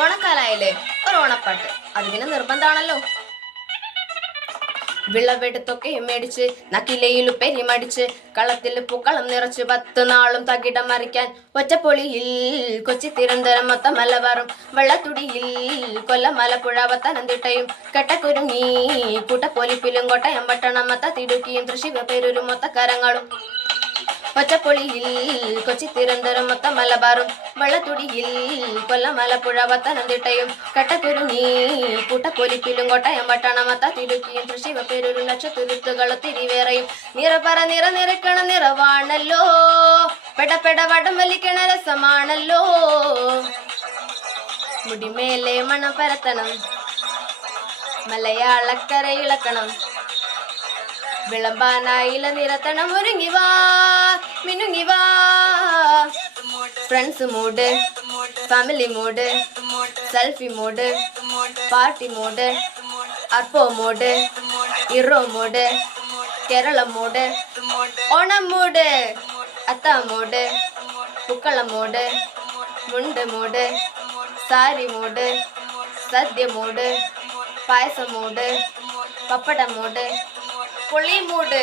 ഓണക്കാലായാലേ ഒരു ഓണപ്പാട്ട്, അത് പിന്നെ നിർബന്ധാണല്ലോ. വിളവെടുത്തൊക്കെ മേടിച്ച് നക്കിലയിൽ ഉപ്പേരി മടിച്ച് കളത്തിൽ പൂക്കളം നിറച്ച് 10 നാളും തകിടം മറിക്കാൻ ഒറ്റപ്പൊളിയിൽ കൊച്ചി തിരുവനന്തപുരം മൊത്തം മലബാറും വെള്ളത്തുടിയിൽ കൊല്ലം ആലപ്പുഴ പത്തനംതിട്ടയും കെട്ടക്കുരുങ്ങി കൂട്ടപ്പൊലിപ്പിലും കോട്ടയം പട്ടണം മൊത്ത തിടുക്കിയും തൃശ്ശൂർ പേരൂരും മൊത്തക്കരങ്ങളും ഒറ്റപ്പൊളിയിൽ കൊച്ചി തിരുവനന്തപുരം മൊത്തം മലബാറും വെള്ളത്തുടിയിൽ കൊല്ലം ആലപ്പുഴ പത്തനംതിട്ടയും കെട്ടക്കുരുങ്ങി കൂട്ടപ്പൊലിപ്പിലും കോട്ടയം പട്ടണം മൊത്ത തിടുക്കിയും തൃശ്ശൂർ പേരൂരും ലക്ഷത്തുരുത്തുകൾ ഒത്തിരി വേറെയും നിറപറ നിറക്കണ നിറവാണല്ലോ പെട വടം വലിക്കണ രസമാണല്ലോ മുടിമേലെ മണം പരത്തണം മലയാളക്കര ഇളക്കണം വിളമ്പാനായില നിരത്തണം ഒരുങ്ങിവാ മിനുങ്ങിവാ friends mood family mood selfie mood party mood അർപ്പോ മൂഡ് ഇറോ mood Kerala mood Onam mood അത്ത മൂഡ് പൂക്കള mood mundu mood sari mood sadya mood പായസ മൂഡ് പപ്പട മൂഡ് പൊളി മൂഡ്.